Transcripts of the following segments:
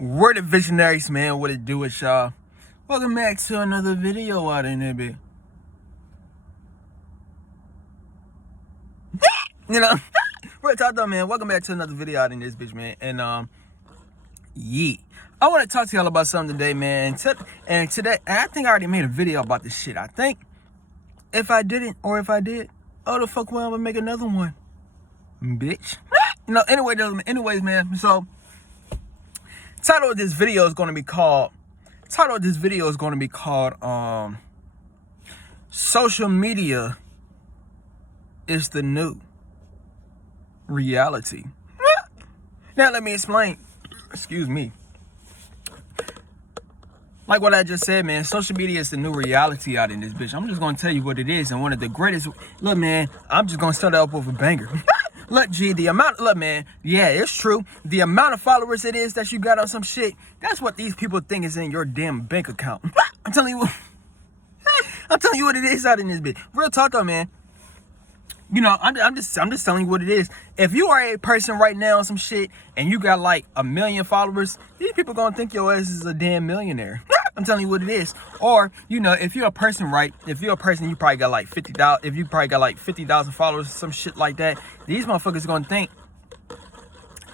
We're the Visionaries, man. What it do with y'all? Welcome back to another video out in there, bitch. You know, real talk though, man. Welcome back to another video out in this bitch, man. And yeah, I want to talk to y'all about something today, man. And today, I think I already made a video about this shit. I think if I didn't, or if I did, oh the fuck, well, I'm gonna make another one, bitch. You know, anyways, man. So, title of this video is gonna be called. Social media is the new reality. Now let me explain. Excuse me. Like what I just said, man, social media is the new reality out in this bitch. I'm just gonna tell you what it is, and one of the greatest. Look, man, I'm just gonna start off with a banger. Look, G, look, man, yeah, it's true. The amount of followers it is that you got on some shit, that's what these people think is in your damn bank account. I'm telling you what it is out in this bitch. Real talk though, man. You know, I'm just telling you what it is. If you are a person right now on some shit and you got like 1 million followers, these people gonna think your ass is a damn millionaire. I'm telling you what it is. Or, you know, if you're a person, right? If you're a person, you probably got like 50,000. If you probably got like 50,000 followers, some shit like that. These motherfuckers gonna think.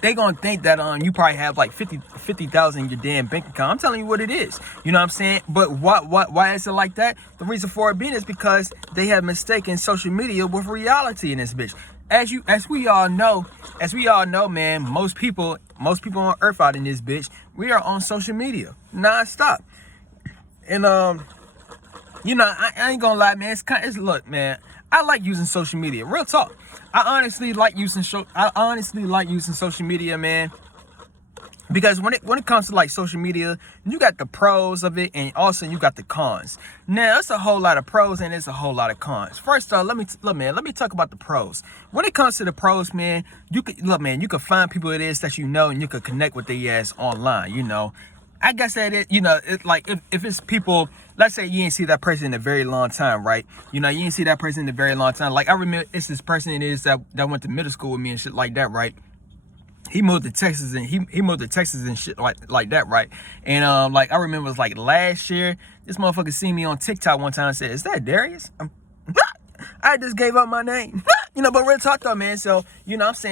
They gonna think that you probably have like 50,000 in your damn bank account. I'm telling you what it is. You know what I'm saying? But why is it like that? The reason for it being is because they have mistaken social media with reality in this bitch. As we all know, man, most people on earth out in this bitch, we are on social media non-stop. And you know, I ain't gonna lie, man. Look, man, I like using social media. Real talk. I honestly like using social media, man. Because when it comes to like social media, you got the pros of it, and also you got the cons. Now, it's a whole lot of pros and it's a whole lot of cons. First off, let me talk about the pros. When it comes to the pros, man, you can find people it is that you know, and you can connect with their ass online. You know, I guess that it's like if it's people, let's say you ain't see that person in a very long time, right? You know, you ain't see that person in a very long time. Like I remember it's this person it is that went to middle school with me and shit like that, right? He moved to Texas and he moved to Texas and shit like that, right? And like I remember it was like last year, this motherfucker seen me on TikTok one time and said, "Is that Darius?" I just gave up my name. You know, but real talk though, man. So, you know what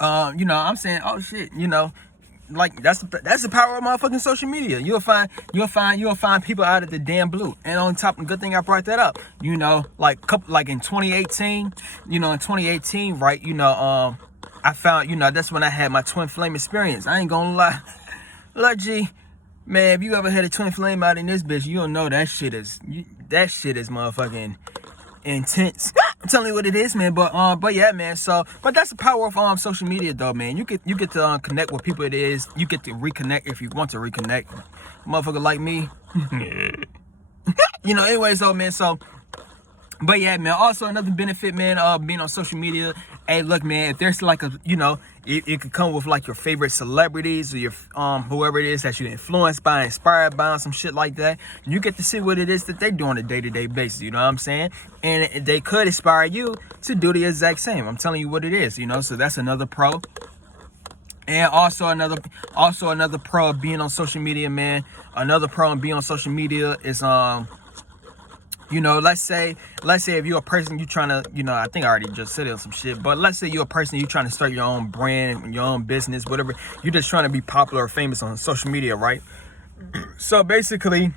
I'm saying, oh shit, you know, like that's the power of motherfucking social media. You'll find people out of the damn blue. And on top, good thing I brought that up. You know, like in 2018, right? You know, I found, you know, that's when I had my twin flame experience. I ain't gonna lie. Look, G, man, if you ever had a twin flame out in this bitch, you'll know that shit is motherfucking intense. I'm telling you what it is, man. But yeah, man. So, but that's the power of social media, though, man. You get to connect with people. It is you get to reconnect if you want to reconnect. Motherfucker like me, you know. Anyways, though, man. So, but yeah, man. Also, another benefit, man, being on social media. Hey, look, man. If there's like it could come with like your favorite celebrities or your whoever it is that you're influenced by, inspired by, some shit like that. You get to see what it is that they do on a day-to-day basis. You know what I'm saying? And they could inspire you to do the exact same. I'm telling you what it is. You know, so that's another pro. And also another pro of being on social media, man. Another pro of being on social media is you know, let's say if you're a person, you trying to, you know, I think I already just said it on some shit, but let's say you're a person, you trying to start your own brand, your own business, whatever. You're just trying to be popular or famous on social media, right? So basically,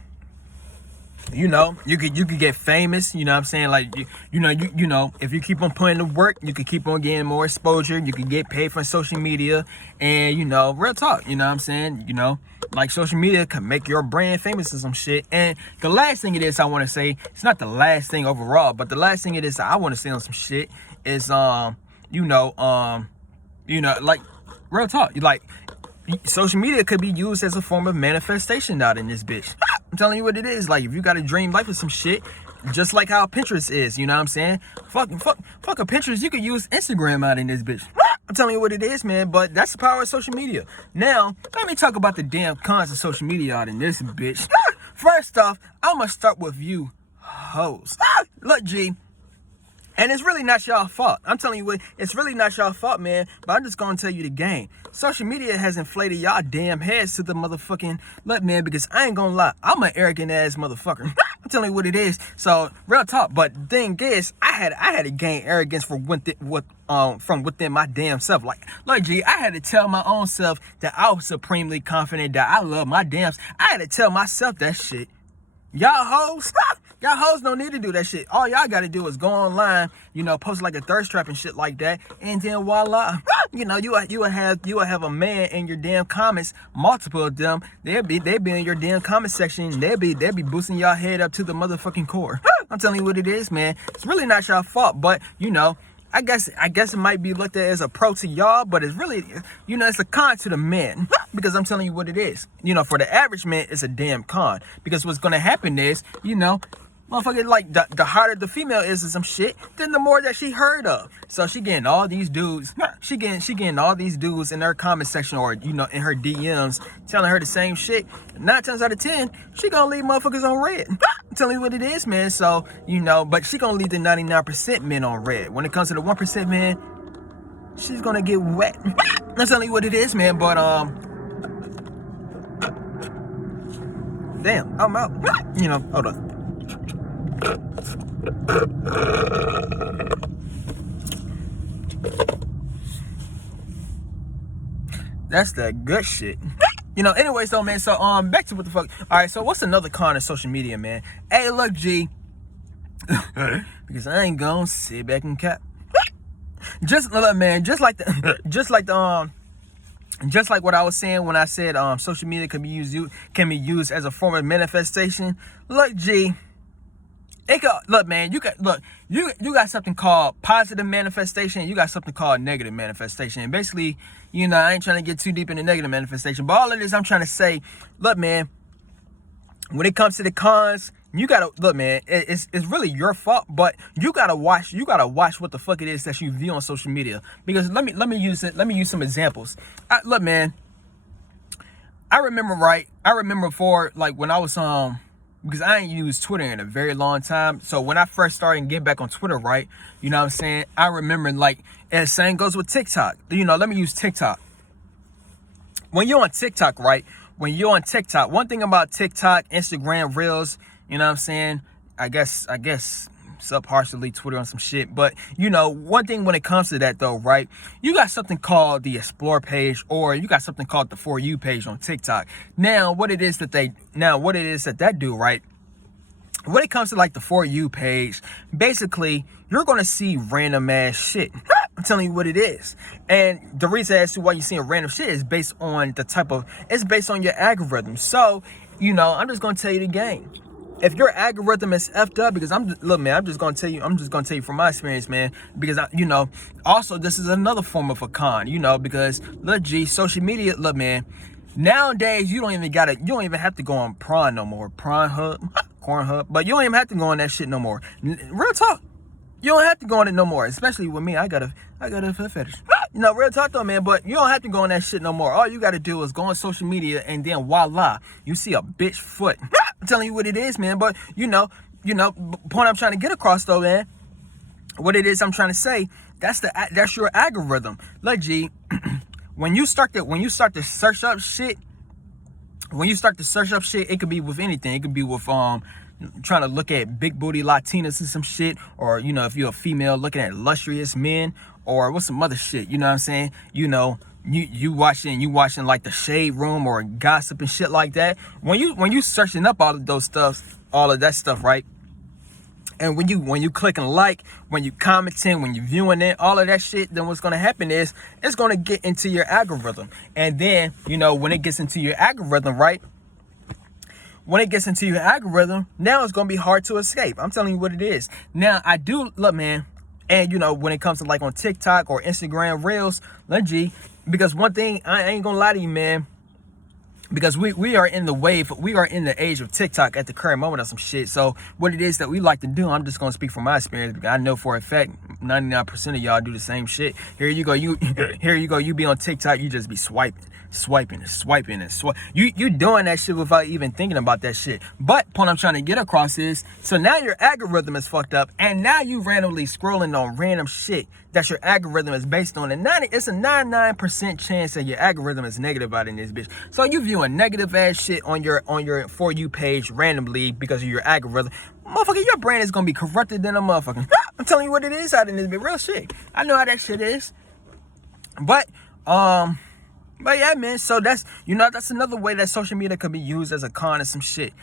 you know, you could get famous, you know what I'm saying? Like, you know, if you keep on putting the work, you could keep on getting more exposure. You can get paid for social media. And, you know, real talk, you know what I'm saying? You know, like social media can make your brand famous or some shit. And the last thing it is I want to say, it's not the last thing overall, but the last thing it is I want to say on some shit is, you know, like real talk, like social media could be used as a form of manifestation out in this bitch. I'm telling you what it is. Like, if you got a dream life or some shit, just like how Pinterest is, you know what I'm saying? Fuck a Pinterest, you could use Instagram out in this bitch. I'm telling you what it is, man, but that's the power of social media. Now, let me talk about the damn cons of social media out in this bitch. First off, I'm gonna start with you hoes. Look, G, And it's really not y'all fault. I'm telling you what, it's really not y'all fault, man. But I'm just gonna tell you the game. Social media has inflated y'all damn heads to the motherfucking look, man, because I ain't gonna lie, I'm an arrogant ass motherfucker. I'm telling you what it is. So real talk. But the thing is, I had to gain arrogance from within my damn self. Like G, I had to tell my own self that I was supremely confident, that I love my damn. I had to tell myself that shit. Y'all hoes, y'all hoes don't need to do that shit. All y'all gotta do is go online, you know, post like a thirst trap and shit like that, and then voila, you know, you will have a man in your damn comments, multiple of them. They be in your damn comment section. They'll be boosting y'all head up to the motherfucking core. I'm telling you what it is, man. It's really not y'all fault, but you know, I guess it might be looked at as a pro to y'all, but it's really, you know, it's a con to the men. Because I'm telling you what it is. You know, for the average man, it's a damn con. Because what's gonna happen is, you know, motherfucker, like the harder the female is in some shit, then the more that she heard of. So she getting all these dudes, she getting all these dudes in her comment section, or you know, in her DMs telling her the same shit. 9 times out of 10, she gonna leave motherfuckers on red. I'm telling you what it is, man. So, you know, but she gonna leave the 99% men on red. When it comes to the 1% man, she's gonna get wet. I'm telling you what it is, man. But damn, I'm out. You know, hold on. That's the good shit. You know, anyways though, man, so back to what the fuck. Alright, so what's another con of social media, man? Hey, look, G. Because I ain't gonna sit back and cap. Just look, man, just like what I was saying when I said social media can be used as a form of manifestation. Look, G. Look, man, you got something called positive manifestation. You got something called negative manifestation. And basically, you know, I ain't trying to get too deep into negative manifestation, but all of this I'm trying to say, look, man, when it comes to the cons, you gotta look, man. It's really your fault, but you gotta watch what the fuck it is that you view on social media. Because let me use some examples. Look, man, I remember for like when I was because I ain't used Twitter in a very long time. So when I first started getting back on Twitter, right, you know what I'm saying? I remember, like, and same goes with TikTok. You know, let me use TikTok. When you're on TikTok, right, one thing about TikTok, Instagram, Reels, you know what I'm saying? I guess subpartially Twitter on some shit. But, you know, one thing when it comes to that, though, right, you got something called the Explore page, or you got something called the For You page on TikTok. Now, what it is that do, right, when it comes to, like, the For You page, basically, you're going to see random ass shit. I'm telling you what it is. And the reason as to why you're seeing random shit is based on it's based on your algorithm. So, you know, I'm just going to tell you the game. If your algorithm is effed up, because I'm just gonna tell you from my experience, man, because you know, also this is another form of a con, you know, because look, G, social media, look, man, nowadays you don't even have to go on Prawn no more, Pornhub, but you don't even have to go on that shit no more. Real talk, you don't have to go on it no more, especially with me. I got a foot fetish. You know, real talk though, man, but you don't have to go on that shit no more. All you gotta do is go on social media, and then voila, you see a bitch foot. I'm telling you what it is, man. But you know, point I'm trying to get across though, man, what it is I'm trying to say, that's your algorithm. Look, G, when you start to search up shit, it could be with anything. It could be with trying to look at big booty Latinas and some shit, or you know, if you're a female looking at lustrous men, or what's some other shit, you know what I'm saying? You know, you watching like the Shade Room or gossip and shit like that. When you searching up all of that stuff, right? And when you clicking like, when you commenting, when you viewing it, all of that shit, then what's gonna happen is it's gonna get into your algorithm. And then, you know, when it gets into your algorithm, right? When it gets into your algorithm, now it's gonna be hard to escape. I'm telling you what it is. Now, I do look, man. And, you know, when it comes to like on TikTok or Instagram Reels, look, G, because one thing, I ain't gonna lie to you, man. because we are in the wave, we are in the age of TikTok at the current moment of some shit. So what it is that we like to do, I'm just gonna speak from my experience, because I know for a fact 99% of y'all do the same shit. Here you go, you be on TikTok, you just be swiping. You doing that shit without even thinking about that shit. But point I'm trying to get across is, so now your algorithm is fucked up, and now you randomly scrolling on random shit that your algorithm is based on. And it's a 99% chance that your algorithm is negative out in this bitch. So you viewing negative ass shit on your For You page randomly because of your algorithm. Motherfucker, your brain is gonna be corrupted than a motherfucker. I'm telling you what it is out in this bitch. Real shit. I know how that shit is. But yeah, man, so that's another way that social media could be used as a con of some shit,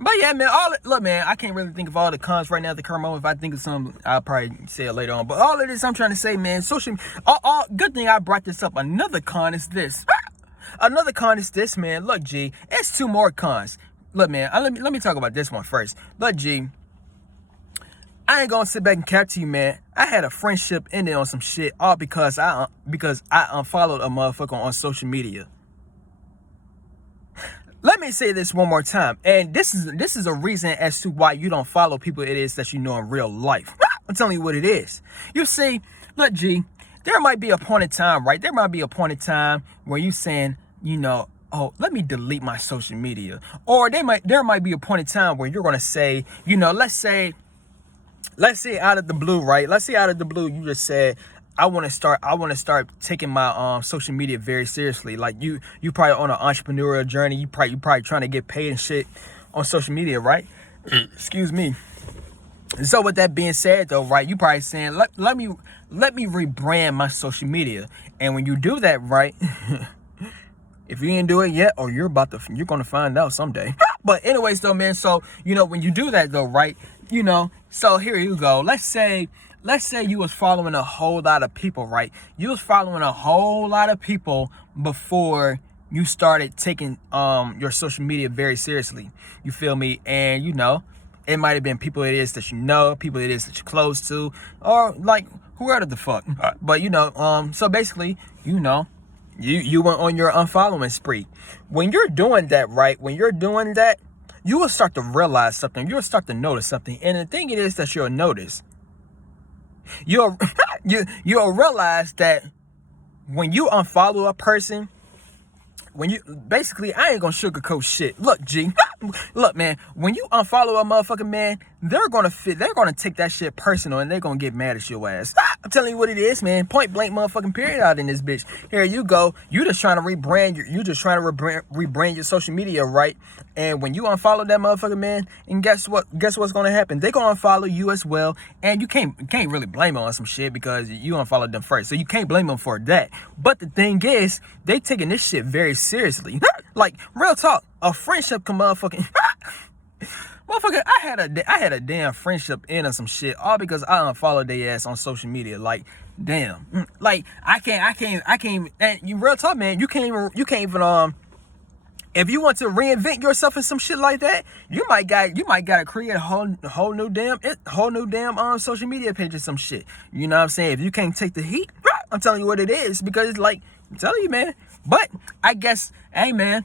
But yeah, man, look, man, I can't really think of all the cons right now at the current moment. If I think of some, I'll probably say it later on. But all of this, I'm trying to say, man, good thing I brought this up. Another con is this. Another con is this, man. Look, G, it's 2 more cons. Look, man, let me talk about this one first. Look, G, I ain't gonna sit back and cap to you, man. I had a friendship ended on some shit, all because I unfollowed a motherfucker on social media. Let me say this one more time, and this is a reason as to why you don't follow people it is that you know in real life. I'm telling you what it is. You see, look, G, there might be a point in time, right? There might be a point in time where you saying, oh, let me delete my social media. Or there might be a point in time where you're gonna say, let's say out of the blue, right? Let's say out of the blue, you just said, I want to start taking my social media very seriously. Like you probably on an entrepreneurial journey. You probably trying to get paid and shit on social media, right? Excuse me. So with that being said, though, right, you probably saying, let me rebrand my social media. And when you do that, right, if you didn't do it yet, or you're gonna find out someday. But anyways, though, man, so when you do that, though, right, so here you go. Let's say you was following a whole lot of people, right? You was following a whole lot of people before you started taking your social media very seriously. You feel me? And it might have been people it is that you know, people it is that you're close to, or like whoever the fuck. But so basically, you went on your unfollowing spree. When you're doing that, right? When you're doing that, you will start to realize something. You'll start to notice something. And the thing it is that you'll notice, you'll realize that when you unfollow a person, I ain't gonna sugarcoat shit. Look, G, look, man, when you unfollow a motherfucking man, they're gonna take that shit personal, and they're gonna get mad at your ass. I'm telling you what it is, man. Point blank motherfucking period out in this bitch. Here you go. You just trying to rebrand your social media, right? And when you unfollow that motherfucking man, and guess what's gonna happen? They gonna unfollow you as well. And you can't really blame them on some shit because you unfollowed them first. So you can't blame them for that. But the thing is, they taking this shit very seriously. Like, real talk, a friendship can motherfucking motherfucker, I had a damn friendship end of some shit all because I unfollowed their ass on social media. Like, damn. Like, I can't, and you real talk, man, you can't even if you want to reinvent yourself in some shit like that, you might gotta create a whole new damn social media page or some shit. You know what I'm saying? If you can't take the heat, I'm telling you what it is, because it's like, I'm telling you, man. But I guess, hey, man,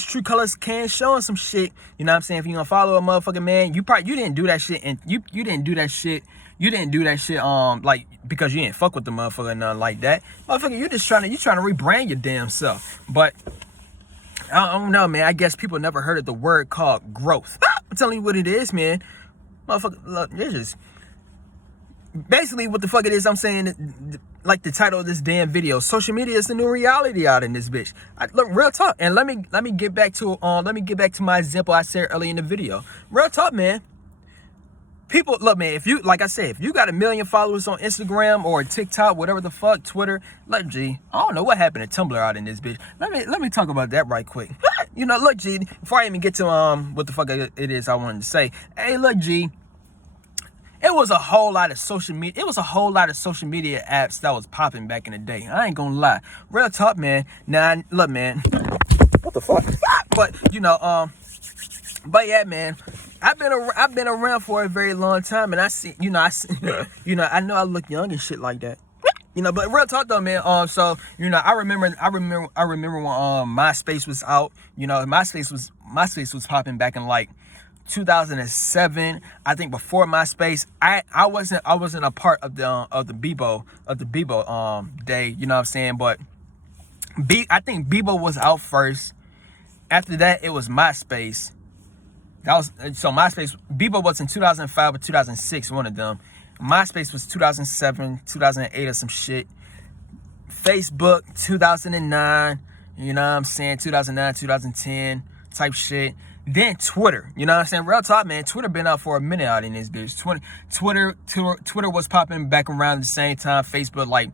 true colors can show some shit. You know what I'm saying? If you gonna follow a motherfucking man, you didn't do that shit, and you didn't do that shit. You didn't do that shit like because you didn't fuck with the motherfucker, nothing like that. Motherfucker, you trying to rebrand your damn self. But I don't know, man. I guess people never heard of the word called growth. I'm telling you what it is, man. Motherfucker, look, it's just basically what the fuck it is. I'm saying, like the title of this damn video, social media is the new reality out in this bitch. Look, real talk. And let me get back to my example I said earlier in the video. Real talk, man. People, look, man, if you got 1 million followers on Instagram or TikTok, whatever the fuck, Twitter, look, G, I don't know what happened to Tumblr out in this bitch. Let me talk about that right quick. Look, G, before I even get to what the fuck it is I wanted to say. Hey, look, G, it was a whole lot of social media. It was a whole lot of social media apps that was popping back in the day. I ain't gonna lie. Real talk, man. Now, look, man. What the fuck? But but yeah, man. I've been around for a very long time, and I know I look young and shit like that. But real talk though, man. So I remember when MySpace was out. MySpace was popping back in like 2007. I think before MySpace, I wasn't a part of the Bebo day. You know what I'm saying? But I think Bebo was out first. After that, it was MySpace. MySpace. Bebo was in 2005 or 2006. One of them. MySpace was 2007, 2008 or some shit. Facebook 2009. You know what I'm saying? 2009, 2010 type shit. Then Twitter, you know what I'm saying? Real talk, man. Twitter been out for a minute out in this bitch. Twitter was popping back around the same time. Facebook like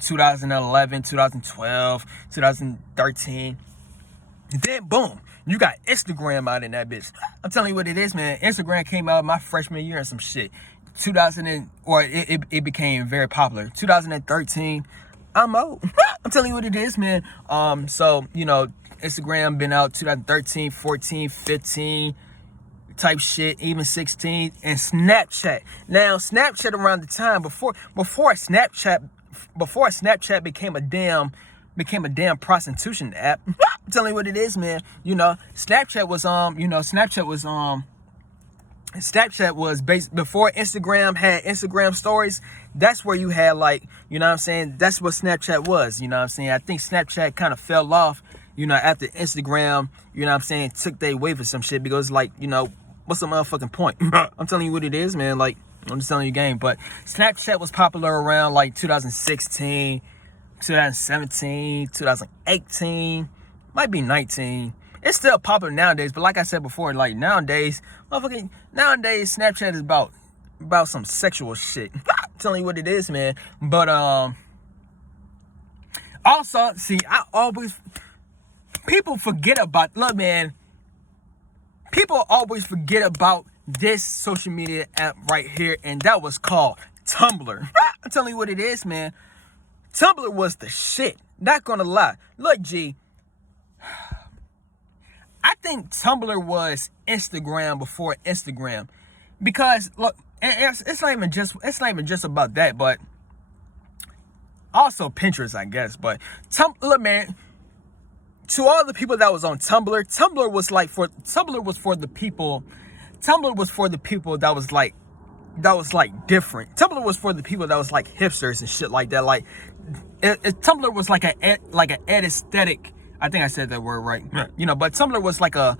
2011, 2012, 2013. Then boom, you got Instagram out in that bitch. I'm telling you what it is, man. Instagram came out my freshman year and some shit. It became very popular. 2013. I'm old. I'm telling you what it is, man. Instagram been out 2013, 14, 15 type shit, even 16, and Snapchat. Now, Snapchat around the time before Snapchat became a damn prostitution app. I'm telling you what it is, man. Snapchat was based before Instagram had Instagram stories. That's where you had like, you know what I'm saying? That's what Snapchat was, you know what I'm saying? I think Snapchat kind of fell off, after Instagram, you know what I'm saying, took their wave or some shit, because like, what's the motherfucking point? I'm telling you what it is, man. Like, I'm just telling you game. But Snapchat was popular around like 2016, 2017, 2018, might be 19. It's still popular nowadays, but like I said before, like nowadays Snapchat is about some sexual shit. I'm telling you what it is, man. But also, see, people always forget about this social media app right here, and that was called Tumblr. I'm telling you what it is, man. Tumblr was the shit. Not gonna lie. Look, G, I think Tumblr was Instagram before Instagram, because look, it's not even just about that, but also Pinterest, I guess. But look, man, to all the people that was on Tumblr, Tumblr was for the people. Tumblr was for the people that was like different. Tumblr was for the people that was like hipsters and shit like that. Like Tumblr was like an aesthetic. I think I said that word right. But Tumblr was like an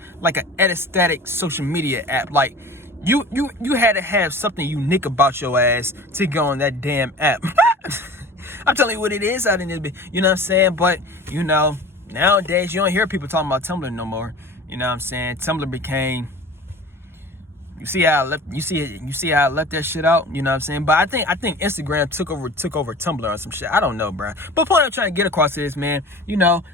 aesthetic social media app. Like you had to have something unique about your ass to go on that damn app. I'm telling you what it is out in this. You know what I'm saying? But nowadays you don't hear people talking about Tumblr no more. You know what I'm saying? Tumblr became. You see how I left that shit out, you know what I'm saying? But I think Instagram took over Tumblr or some shit. I don't know, bro. But point I'm trying to get across is, man,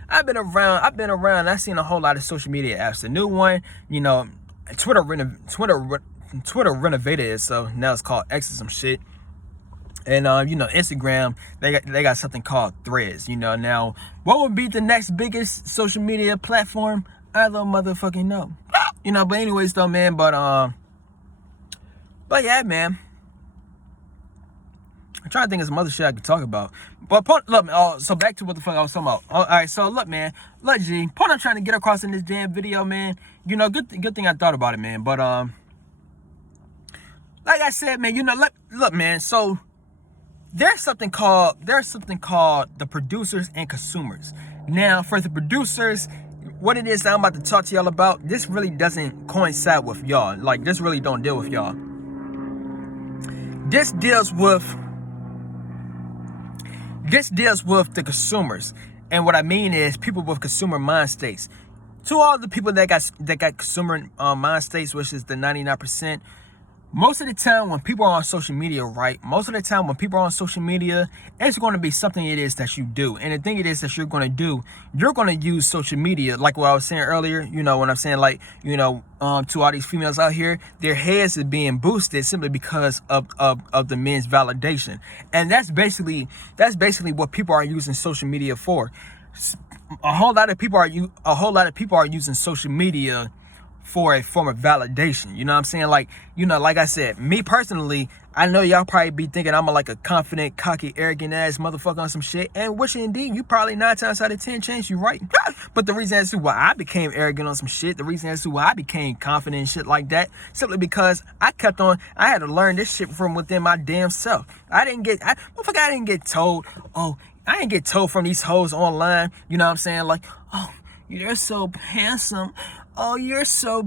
I've been around, I've seen a whole lot of social media apps. The new one, Twitter renovated it, so now it's called X or some shit. And Instagram, they got something called Threads. Now what would be the next biggest social media platform? I don't motherfucking know. But anyways though, man, But yeah, man. I'm trying to think of some other shit I could talk about. But look, so back to what the fuck I was talking about. All right, so look, man. Look, G. Point I'm trying to get across in this damn video, man. Good thing I thought about it, man. But like I said, man. Look, man. So there's something called the producers and consumers. Now, for the producers, what it is that I'm about to talk to y'all about, this really doesn't coincide with y'all. Like, this really don't deal with y'all. This deals with the consumers, and what I mean is people with consumer mind states. To all the people that got consumer mind states, which is the 99%. Most of the time when people are on social media, right? It's going to be something it is that you do. And the thing it is that you're going to do, you're going to use social media. Like what I was saying earlier, when I'm saying like, to all these females out here, their heads are being boosted simply because of the men's validation. And that's basically what people are using social media for. A whole lot of people are using social media for a form of validation. You know what I'm saying? Like, like I said, me personally, I know y'all probably be thinking I'm like a confident, cocky, arrogant ass motherfucker on some shit, and which indeed you probably 9 times out of 10 chance you right. But the reason as to why I became arrogant on some shit, the reason as to why I became confident and shit like that, simply because I had to learn this shit from within my damn self. I didn't get told, oh, I didn't get told from these hoes online, you know what I'm saying? Like, oh, you're so handsome. Oh, you're so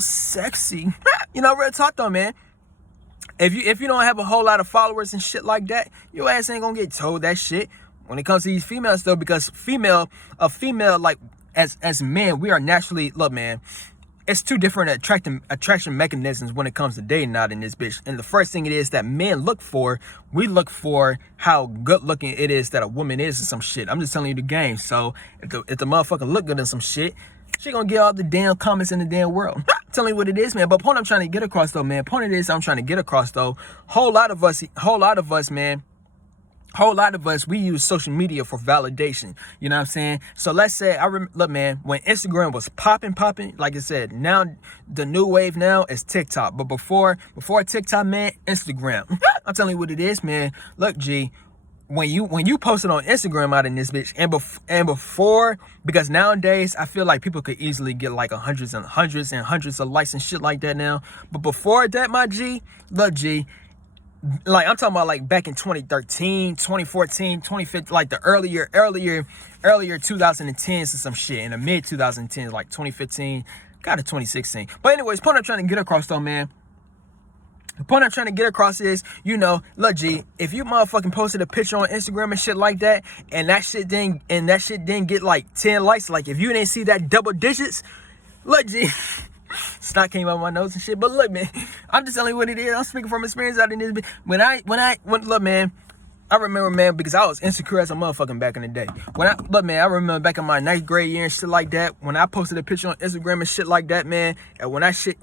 sexy. You know, real talk though, man. If you don't have a whole lot of followers and shit like that, your ass ain't gonna get told that shit. When it comes to these females though, because a female like as men, we are naturally, look, man, it's two different attraction mechanisms when it comes to dating out in this bitch. And the first thing it is that men look for, we look for how good looking it is that a woman is and some shit. I'm just telling you the game. So if the motherfucker look good in some shit, she gonna get all the damn comments in the damn world. Telling you what it is, man. But point I'm trying to get across though, man. Point it is I'm trying to get across though. Whole lot of us, man. Whole lot of us, we use social media for validation. You know what I'm saying? So let's say, look, man, when Instagram was popping, like I said, now the new wave now is TikTok. But before TikTok, man, Instagram. I'm telling you what it is, man. Look, G, when you posted on Instagram out in this bitch, and before, because nowadays I feel like people could easily get like hundreds of likes and shit like that now. But before that, my G, look, G, like I'm talking about like back in 2013, 2014, 2015, like the earlier 2010s or some shit, in the mid 2010s, like 2015, got to 2016. But anyways, point I'm trying to get across though, man. The point I'm trying to get across is, you know, look, G, if you motherfucking posted a picture on Instagram and shit like that, and that shit didn't get like 10 likes, like if you didn't see that double digits, look, G, snot came out of my nose and shit. But look, man, I'm just telling you what it is. I'm speaking from experience out in this. When look, man, I remember, man, because I was insecure as a motherfucking back in the day. Look, man, I remember back in my 9th grade year and shit like that, when I posted a picture on Instagram and shit like that, man, and when that shit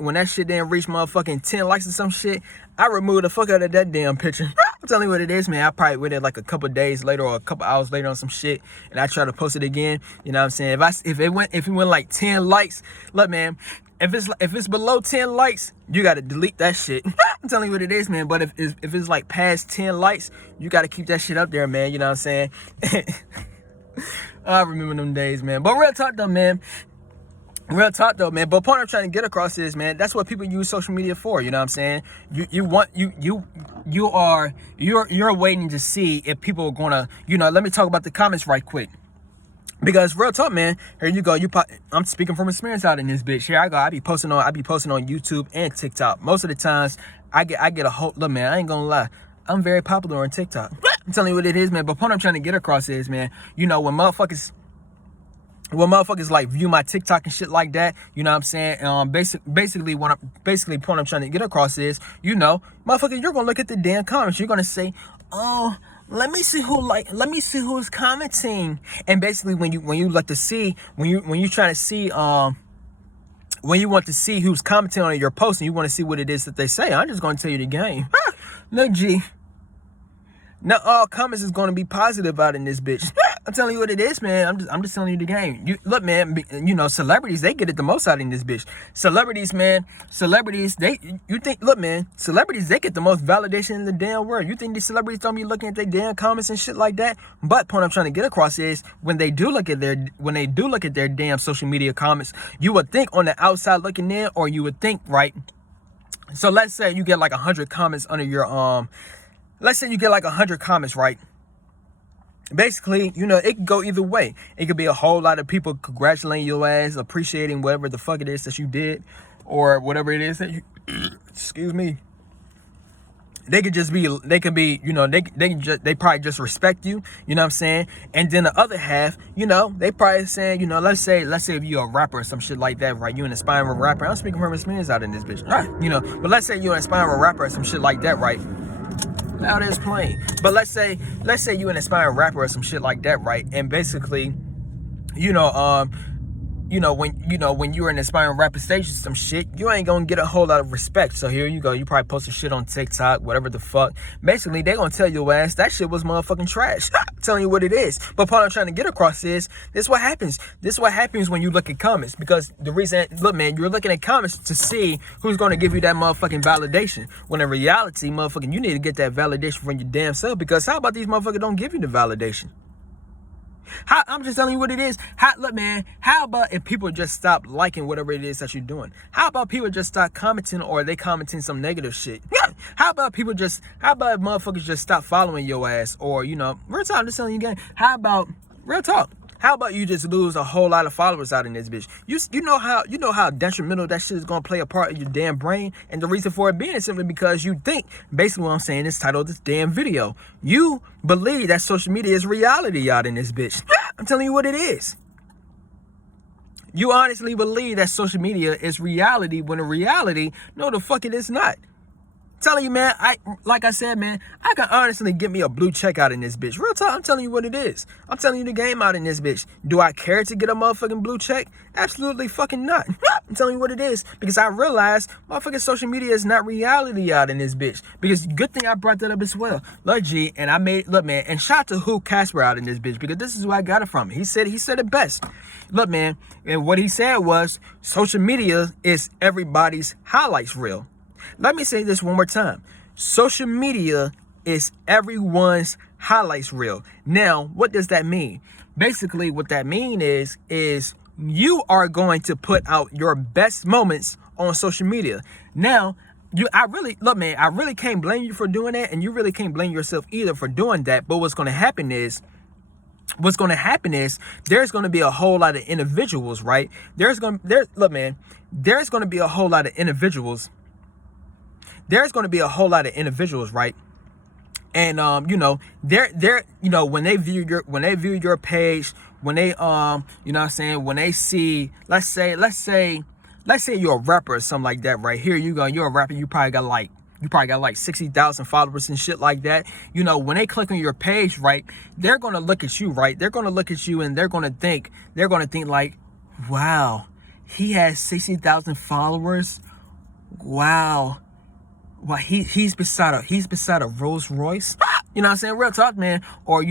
didn't reach motherfucking 10 likes or some shit, I removed the fuck out of that damn picture. I'm telling you what it is, man. I probably waited like a couple days later or a couple hours later on some shit, and I tried to post it again. You know what I'm saying? If it went like 10 likes, look, man, if it's below 10 likes, you gotta delete that shit. I'm telling you what it is, man. But if it's like past 10 likes, you gotta keep that shit up there, man. You know what I'm saying? I remember them days, man. But real talk though, man. But the point I'm trying to get across is, man, that's what people use social media for. You know what I'm saying? You're waiting to see if people are gonna, you know. Let me talk about the comments right quick. Because real talk, man, here you go. I'm speaking from experience out in this bitch. Here I go. I be posting on YouTube and TikTok. Most of the times, I get a whole, look, man, I ain't gonna lie, I'm very popular on TikTok. I'm telling you what it is, man. But the point I'm trying to get across is, man, you know, when motherfuckers like view my TikTok and shit like that, you know what I'm saying? Basically, point I'm trying to get across is, you know, motherfucker, you're gonna look at the damn comments. You're gonna say, oh, let me see who's commenting. And basically, when you want to see who's commenting on your post and you want to see what it is that they say, I'm just gonna tell you the game. Look, G, not all comments is gonna be positive out in this bitch. I'm telling you what it is, man. I'm just telling you the game. You look, man. You know, celebrities, they get it the most out in this bitch. Celebrities, man. Celebrities, look, man. Celebrities, they get the most validation in the damn world. You think these celebrities don't be looking at their damn comments and shit like that? But point I'm trying to get across is, when they do look at their damn social media comments, you would think on the outside looking in, or you would think, right? So let's say you get like 100 comments under your Let's say you get like 100 comments, right? Basically, you know, it could go either way. It could be a whole lot of people congratulating your ass, appreciating whatever the fuck it is that you did, or whatever it is that you, excuse me. They could be, you know, they probably just respect you, you know what I'm saying? And then the other half, you know, they probably saying, you know, let's say if you're a rapper or some shit like that, right? You an aspiring rapper. I'm speaking from experience out in this bitch, right? You know, but let's say you're an aspiring rapper or some shit like that, right? Loud as plain. But let's say you an aspiring rapper or some shit like that, right? And basically, you know, when you're an aspiring rapper stage or some shit, you ain't gonna get a whole lot of respect. So here you go, you probably post some shit on TikTok, whatever the fuck. Basically, they gonna tell your ass that shit was motherfucking trash. I'm telling you what it is. But part I'm trying to get across is this what happens. This what happens when you look at comments. Because the reason, look, man, you're looking at comments to see who's gonna give you that motherfucking validation. When in reality, motherfucking, you need to get that validation from your damn self. Because how about these motherfuckers don't give you the validation? I'm just telling you what it is. Look, man, how about if people just stop liking whatever it is that you're doing? How about people just stop commenting, or they commenting some negative shit? How about motherfuckers just stop following your ass? Or, real talk, I'm just telling you again. How about, real talk, how about you just lose a whole lot of followers out in this bitch? You know how detrimental that shit is gonna play a part in your damn brain, and the reason for it being is simply because you think, basically what I'm saying is titled this damn video, you believe that social media is reality out in this bitch. I'm telling you what it is. You honestly believe that social media is reality when in reality, no the fuck it is not. Telling you, man, like I said, man, I can honestly get me a blue check out in this bitch. Real talk, I'm telling you what it is. I'm telling you the game out in this bitch. Do I care to get a motherfucking blue check? Absolutely fucking not. I'm telling you what it is. Because I realized motherfucking social media is not reality out in this bitch. Because good thing I brought that up as well. Look, G, and look, man, and shout to who Casper out in this bitch. Because this is who I got it from. He said it best. Look, man, and what he said was social media is everybody's highlights reel. Let me say this one more time. Social media is everyone's highlights reel. Now, what does that mean? Basically, what that means is you are going to put out your best moments on social media. Now, I really can't blame you for doing that, and you really can't blame yourself either for doing that. But what's going to happen is there's going to be a whole lot of individuals, right? There's going to be a whole lot of individuals. There's going to be a whole lot of individuals, right? And when they view your page, when they when they see, let's say you're a rapper or something like that, right? Here you go, you're a rapper, you probably got like 60,000 followers and shit like that. When they click on your page, right, they're going to look at you, right? They're going to look at you and they're going to think like, wow, he has 60,000 followers. Wow. Well, he's beside a Rolls Royce. You know what I'm saying? Real talk, man. Or,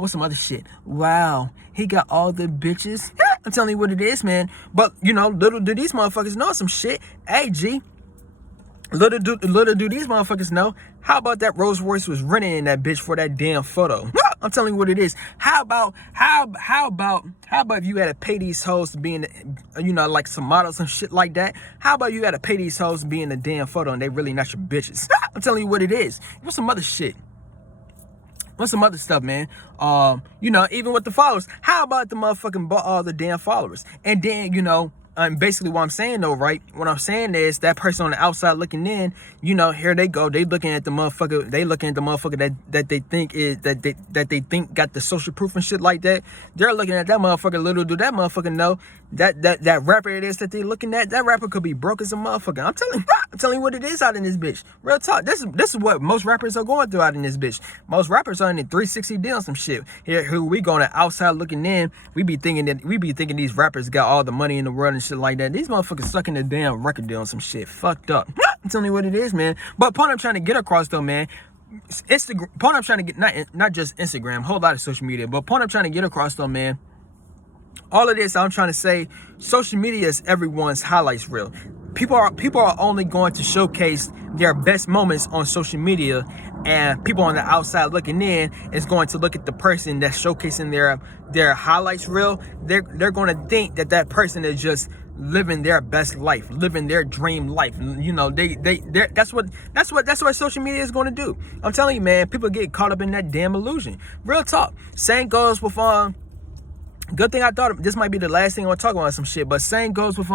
what's some other shit? Wow, he got all the bitches. I'm telling you what it is, man. But, little do these motherfuckers know some shit. Hey, G. Little do these motherfuckers know. How about that Rolls Royce was renting in that bitch for that damn photo? I'm telling you what it is. How about if you had to pay these hoes to be in the, like some models and shit like that? How about you had to pay these hoes to be in the damn photo and they really not your bitches? I'm telling you what it is. What's some other shit? What's some other stuff, man? Even with the followers. How about the motherfucking bought all the damn followers? And then, basically what I'm saying though, right? What I'm saying is that person on the outside looking in, here they go. They looking at the motherfucker. They looking at the motherfucker that they think is that they think got the social proof and shit like that. They're looking at that motherfucker. Little do that motherfucker know that rapper it is that they looking at. That rapper could be broke as a motherfucker. I'm telling you what it is out in this bitch. Real talk. This is what most rappers are going through out in this bitch. Most rappers are in the 360 deal some shit. Here we going to outside looking in. We be thinking these rappers got all the money in the world and shit like that. These motherfuckers sucking the damn record deal on some shit. Fucked up. I'm telling you what it is, man. But point I'm trying to get across though, man. Instagram. Point I'm trying to get not just Instagram, whole lot of social media. But point I'm trying to get across though, man. All of this, I'm trying to say, social media is everyone's highlights reel. People are only going to showcase their best moments on social media, and people on the outside looking in is going to look at the person that's showcasing their highlights reel. They're going to think that person is just living their best life, living their dream life. That's what social media is going to do. I'm telling you, man, people get caught up in that damn illusion. Real talk. Same goes with good thing I thought this might be the last thing I want to talk about some shit, but same goes with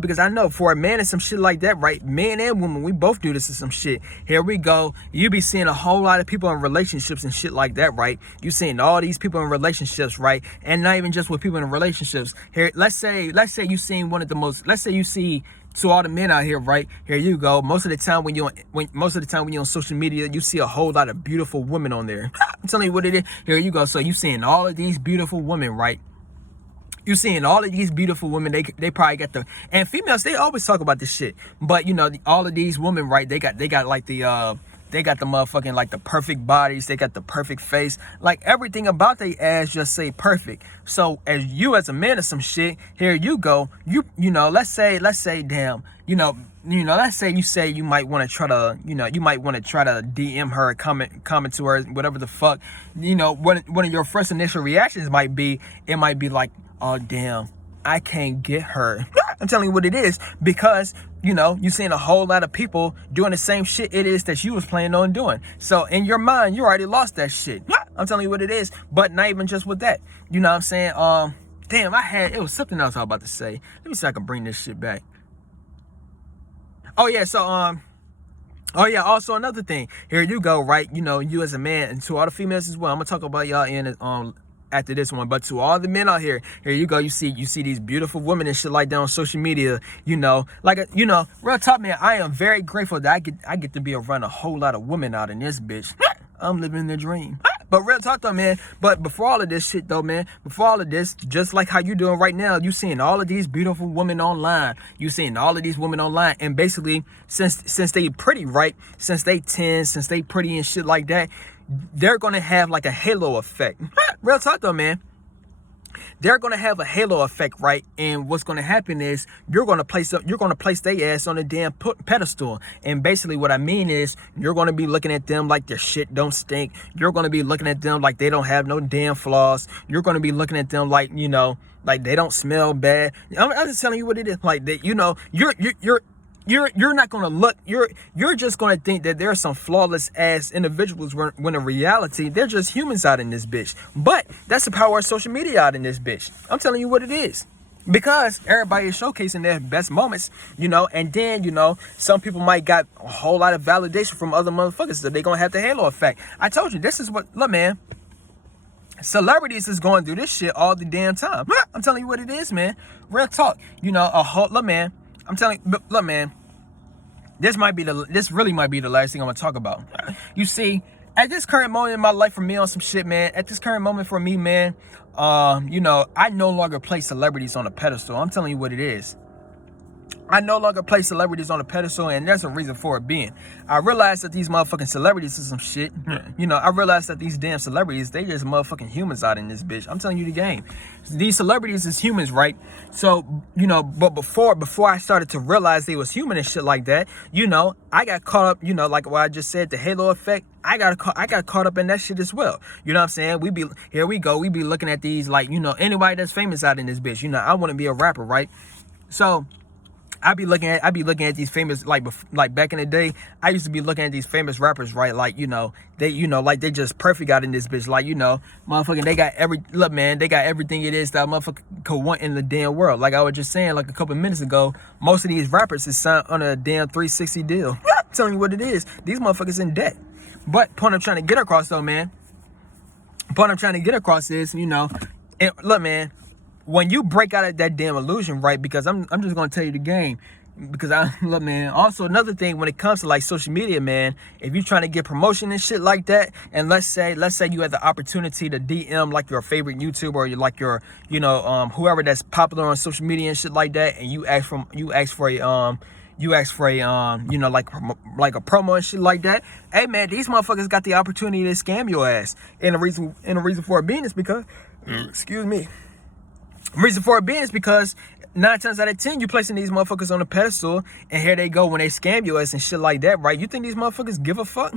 because I know for a man and some shit like that, right? Men and women, we both do this to some shit. Here we go. You be seeing a whole lot of people in relationships and shit like that, right? You seeing all these people in relationships, right? And not even just with people in relationships. Here, let's say you seen one of the most. Let's say you see. To all the men out here, right? Here you go. Most of the time when you're on social media, you see a whole lot of beautiful women on there. I'm telling you what it is. Here you go. So you seeing all of these beautiful women, right? You seeing all of these beautiful women, they probably got the, and females, they always talk about this shit, but you know, all of these women, right, they got like the they got the motherfucking, like, the perfect bodies, they got the perfect face, like everything about their ass just say perfect. So as you as a man or some shit, here you go, you know, let's say damn, you know, let's say you might want to try to, you know, you might want to try to DM her, comment to her, whatever the fuck, you know, one of your first initial reactions might be, it might be like, oh damn, I can't get her. I'm telling you what it is, because you know, you seeing a whole lot of people doing the same shit it is that you was planning on doing. So in your mind, you already lost that shit. I'm telling you what it is. But not even just with that. You know what I'm saying? Damn, it was something else I was about to say. Let me see if I can bring this shit back. Oh yeah, so oh yeah, also another thing. Here you go, right? You know, you as a man, and to all the females as well. I'm gonna talk about y'all in after this one, but to all the men out here you go, you see these beautiful women and shit like that on social media, you know, like, you know, real talk, man, I am very grateful that I get to be around a whole lot of women out in this bitch. I'm living the dream. But real talk though, man, but before all of this shit though, man, before all of this, just like how you doing right now, you seeing all of these beautiful women online, and basically since they pretty, right, since they 10, since they pretty and shit like that, they're gonna have like a halo effect. Real talk though, man. They're gonna have a halo effect, right? And what's gonna happen is you're gonna place their ass on a damn pedestal. And basically what I mean is you're gonna be looking at them like their shit don't stink. You're gonna be looking at them like they don't have no damn flaws. You're gonna be looking at them like, you know, like they don't smell bad. I'm just telling you what it is. Like that, you know, you're not gonna look, you're just gonna think that there are some flawless ass individuals when in reality they're just humans out in this bitch. But that's the power of social media out in this bitch. I'm telling you what it is. Because everybody is showcasing their best moments, you know, and then, you know, some people might got a whole lot of validation from other motherfuckers, so they're gonna have the halo effect. I told you, this is what, look, man, celebrities is going through this shit all the damn time. I'm telling you what it is, man. Real talk. You know, look, man, I'm telling you, look, man, this really might be the last thing I'm gonna talk about. You see, at this current moment in my life, for me on some shit, man, at this current moment for me, man, you know, I no longer place celebrities on a pedestal. I'm telling you what it is. I no longer place celebrities on a pedestal, and there's a reason for it being. I realized that these motherfucking celebrities are some shit. You know, I realized that these damn celebrities, they just motherfucking humans out in this bitch. I'm telling you the game. These celebrities is humans, right? So, you know, but before I started to realize they was human and shit like that, you know, I got caught up, you know, like what I just said, the halo effect. I got caught up in that shit as well. You know what I'm saying? We be looking at these, like, you know, anybody that's famous out in this bitch. You know, I want to be a rapper, right? So I be looking at these famous, like back in the day, I used to be looking at these famous rappers, right? Like, you know, like they just perfect out in this bitch. Like, you know, motherfucking, they got everything it is that a motherfucker could want in the damn world. Like I was just saying, like a couple minutes ago, most of these rappers is signed on a damn 360 deal. I'm telling you what it is. These motherfuckers in debt. But point I'm trying to get across though, man. Is, you know, and look, man, when you break out of that damn illusion, right? Because I'm just gonna tell you the game. Because look, man, also another thing when it comes to like social media, man, if you're trying to get promotion and shit like that, and let's say you had the opportunity to DM like your favorite YouTuber or your you know, whoever that's popular on social media and shit like that, and you ask for a you know, like a promo and shit like that. Hey man, these motherfuckers got the opportunity to scam your ass. And the reason for it being is because excuse me. The reason for it being is because 9 times out of 10, you placing these motherfuckers on a pedestal, and here they go when they scam your ass and shit like that, right? You think these motherfuckers give a fuck?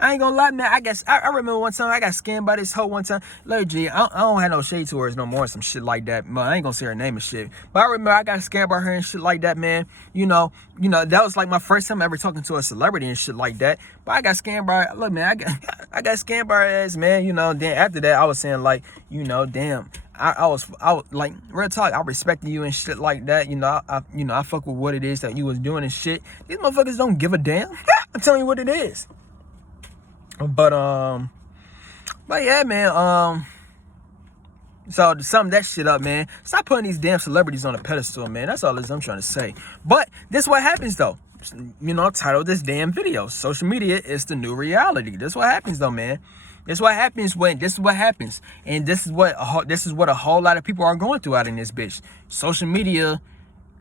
I ain't gonna lie, man. I remember one time I got scammed by this hoe one time. Look, G, I don't have no shade to her no more, some shit like that. But I ain't gonna say her name and shit. But I remember I got scammed by her and shit like that, man. You know, that was like my first time ever talking to a celebrity and shit like that. But I got scammed by her. Look, man, I got scammed by her ass, man. You know, then after that, I was saying like, you know, damn. I was like, real talk, I respected you and shit like that. You know, I fuck with what it is that you was doing and shit. These motherfuckers don't give a damn. I'm telling you what it is. But yeah, man. So to sum that shit up, man, stop putting these damn celebrities on a pedestal, man. That's all I'm trying to say. But this is what happens though. You know, title this damn video: social media is the new reality. This is what happens though, man. This is what happens when this is what happens, and this is what a whole lot of people are going through out in this bitch. Social media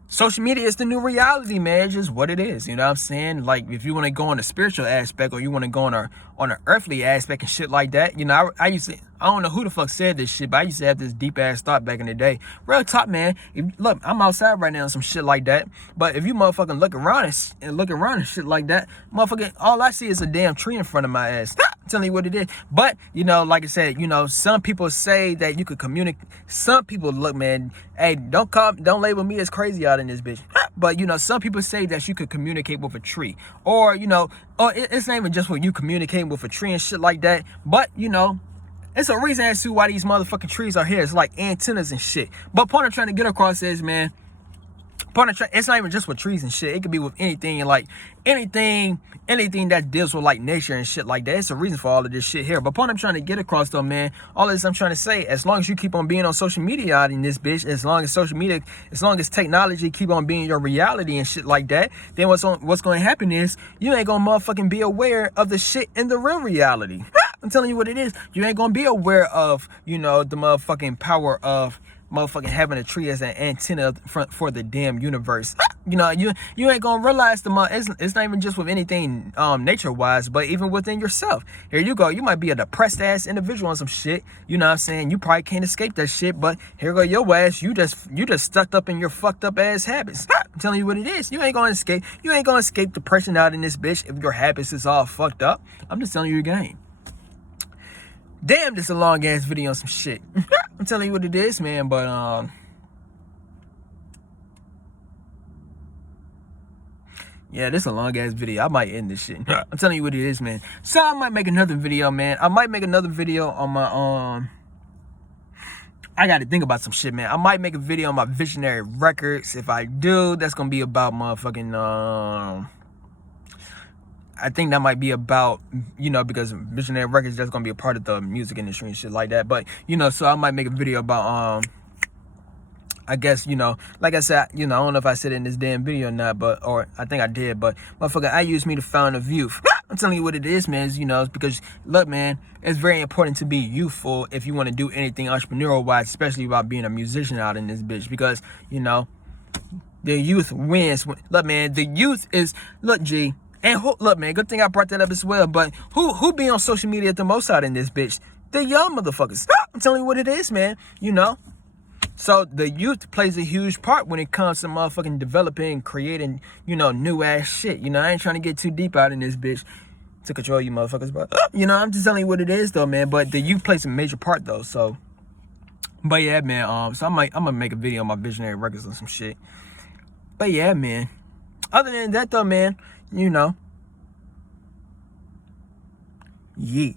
is the new reality, man. It's just what it is. You know what I'm saying? Like, if you want to go on the spiritual aspect, or you want to go on an earthly aspect and shit like that, you know, I used to, I don't know who the fuck said this shit, but I used to have this deep ass thought back in the day. Real talk, man. Look, I'm outside right now and some shit like that. But if you motherfucking look around and shit like that, motherfucking, all I see is a damn tree in front of my ass. I'm telling you what it is. But, you know, like I said, you know, some people say that you could communicate. Some people, look, man, hey, don't label me as crazy out in this bitch. But, you know, some people say that you could communicate with a tree. Or, you know, it's not even just when you communicating with a tree and shit like that. But, you know, it's a reason as to why these motherfucking trees are here. It's like antennas and shit. But point I'm trying to get across is, man, it's not even just with trees and shit. It could be with anything, like anything that deals with like nature and shit like that. It's a reason for all of this shit here. But point I'm trying to get across though, man, all this I'm trying to say, as long as you keep on being on social media out in this bitch, as long as technology keep on being your reality and shit like that, then what's going to happen is you ain't going to motherfucking be aware of the shit in the real reality. I'm telling you what it is. You ain't going to be aware of, you know, the motherfucking power of motherfucking having a tree as an antenna for the damn universe. You know, you ain't gonna realize it's not even just with anything nature wise, but even within yourself. Here you go, you might be a depressed ass individual on some shit, you know what I'm saying? You probably can't escape that shit, but here go your ass, you just stuck up in your fucked up ass habits. I'm telling you what it is. You ain't gonna escape depression out in this bitch if your habits is all fucked up. I'm just telling you your game. Damn, this is a long ass video on some shit. I'm telling you what it is, man, but yeah, this is a long ass video. I might end this shit. I'm telling you what it is, man. So I might make another video, man. I might make another video on my I gotta think about some shit, man. I might make a video on my Visionary Records. If I do, that's gonna be about motherfucking I think that might be about, you know, because Visionary Records, that's gonna be a part of the music industry and shit like that. But, you know, so I might make a video about I guess, you know, like I said, you know, I don't know if I said it in this damn video or not, or I think I did, but motherfucker, I use me the fountain of youth. I'm telling you what it is, man, you know, it's because, look, man, it's very important to be youthful if you want to do anything entrepreneurial wise, especially about being a musician out in this bitch, because, you know, the youth wins. Look, man, the youth is, look, G. And look, man, good thing I brought that up as well. But who be on social media the most out in this bitch? The young motherfuckers. I'm telling you what it is, man. You know? So the youth plays a huge part when it comes to motherfucking developing, creating, you know, new ass shit. You know, I ain't trying to get too deep out in this bitch to control you motherfuckers, but you know, I'm just telling you what it is though, man. But the youth plays a major part though. So, but yeah, man. So I'm gonna make a video on my Visionary Records or some shit. But yeah, man. Other than that though, man, you know, yeet.